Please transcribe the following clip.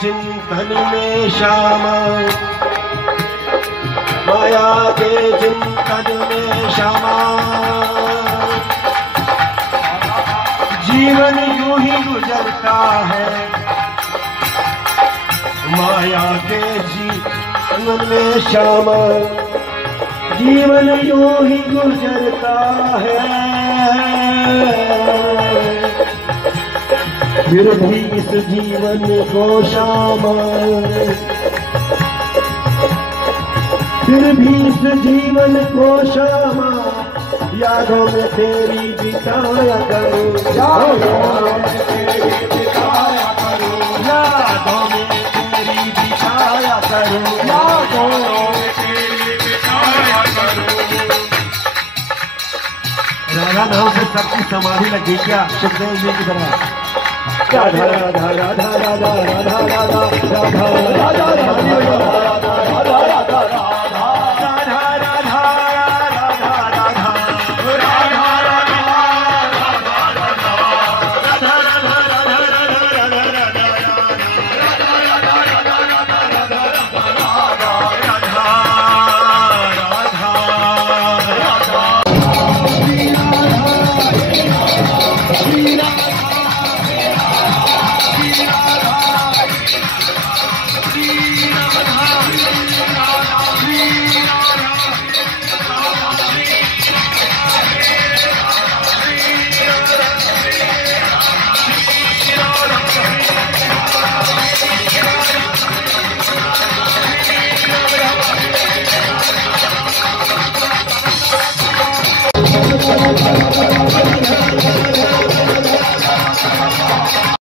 चिंतन में श्यामा, माया के चिंतन में श्यामा, जीवन यूं ही गुजरता है, माया के जीवन में श्यामा, जीवन यूं ही गुजरता है। फिर भी इस जीवन को श्यामा, फिर भी इस जीवन को श्यामा, यादों में तेरी बिताया करो, यादों में तेरी बिताया करो, यादों में तेरी बिताया करो, यादों में तेरी बिताया करो। राधा नाम से सबकी समाधि लगी क्या? सुखदेव जी की तरह राधा राधा राधा राधा राधा राधा राधा